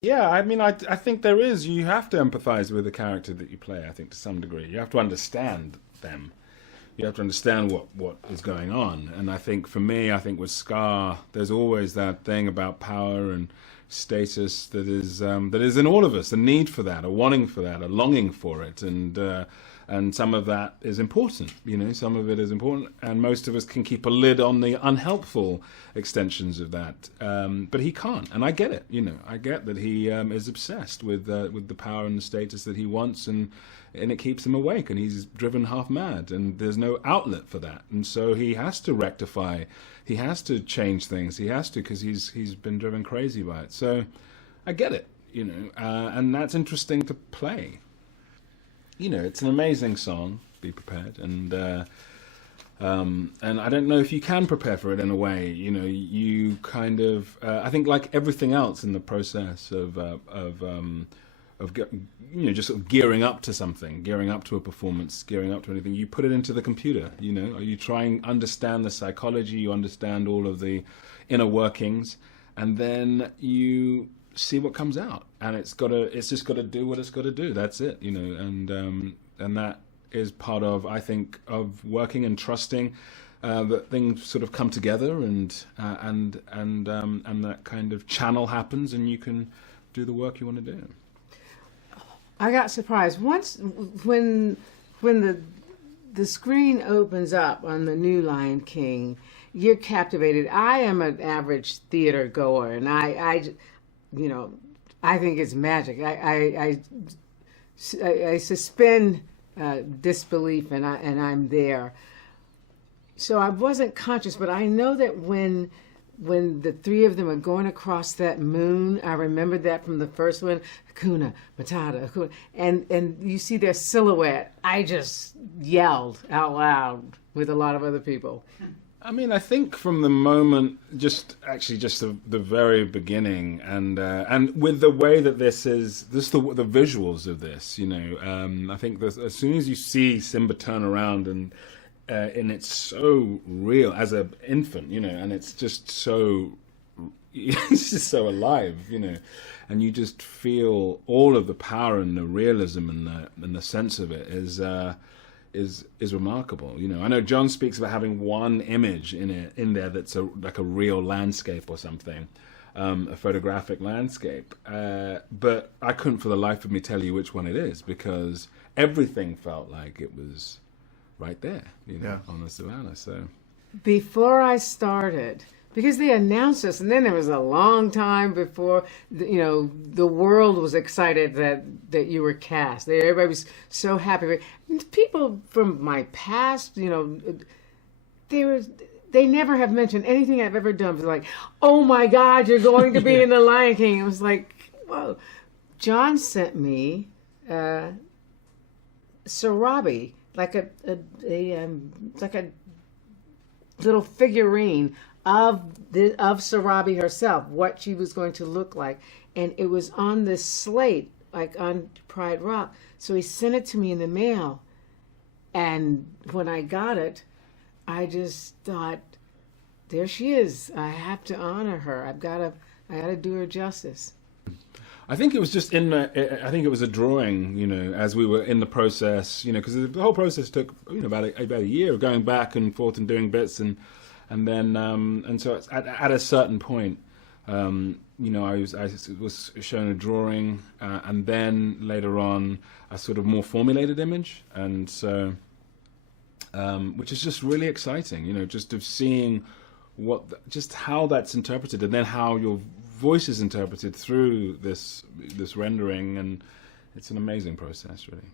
Yeah, I mean, I think there is. You have to empathize with the character that you play, I think, to some degree. You have to understand them. You have to understand what is going on. And I think for me, I think with Scar, there's always that thing about power and status that is in all of us, a need for that, a wanting for that, a longing for it, and some of that is important. You know, some of it is important, and most of us can keep a lid on the unhelpful extensions of that. But he can't, and I get it. You know, I get that he is obsessed with the power and the status that he wants, and it keeps him awake, and he's driven half mad, and there's no outlet for that, and so he has to rectify, he has to change things, he has to, because he's been driven crazy by it. So I get it, you know, and that's interesting to play. You know, it's an amazing song. Be prepared, and I don't know if you can prepare for it in a way. You know, you kind of I think like everything else in the process you know, just sort of gearing up to something, gearing up to a performance, gearing up to anything, you put it into the computer. You know, you try and understand the psychology, you understand all of the inner workings, and then you see what comes out, and it's just got to do what it's got to do. That's it, you know, and that is part of, I think, of working and trusting that things sort of come together, and that kind of channel happens, and you can do the work you want to do. I got surprised once when the screen opens up on the new Lion King. You're captivated. I am an average theater goer, and I you know, I think it's magic. I suspend disbelief, and I'm there. So I wasn't conscious, but I know that when the three of them are going across that moon, I remembered that from the first one, Hakuna Matata, Hakuna, and you see their silhouette. I just yelled out loud with a lot of other people. I mean, I think from the moment, just the very beginning, and with the way that this is, the visuals of this, you know, I think as soon as you see Simba turn around and it's so real as an infant, you know, and it's just so, it's just so alive, you know, and you just feel all of the power and the realism and the sense of it is remarkable. You know, I know John speaks about having one image in there that's like a real landscape or something, a photographic landscape, but I couldn't for the life of me tell you which one it is, because everything felt like it was right there, you know, on the savannah. So before I started, because they announced us, and then there was a long time before you know, the world was excited that you were cast. Everybody was so happy. People from my past, you know, they never have mentioned anything I've ever done. It was like, oh my God, you're going to be in the Lion King. It was like, whoa. John sent me Sarabi, like a little figurine of Sarabi herself, what she was going to look like, and it was on this slate, like on Pride Rock. So he sent it to me in the mail, and when I got it, I just thought, there she is. I have to honor her. I gotta do her justice. I think it was just I think it was a drawing, you know, as we were in the process, you know, because the whole process took, you know, about a year of going back and forth and doing bits, and then and so it's at a certain point, you know, I was shown a drawing, and then later on a sort of more formulated image, and so which is just really exciting, you know, just of seeing just how that's interpreted, and then how your voice is interpreted through this rendering, and it's an amazing process, really.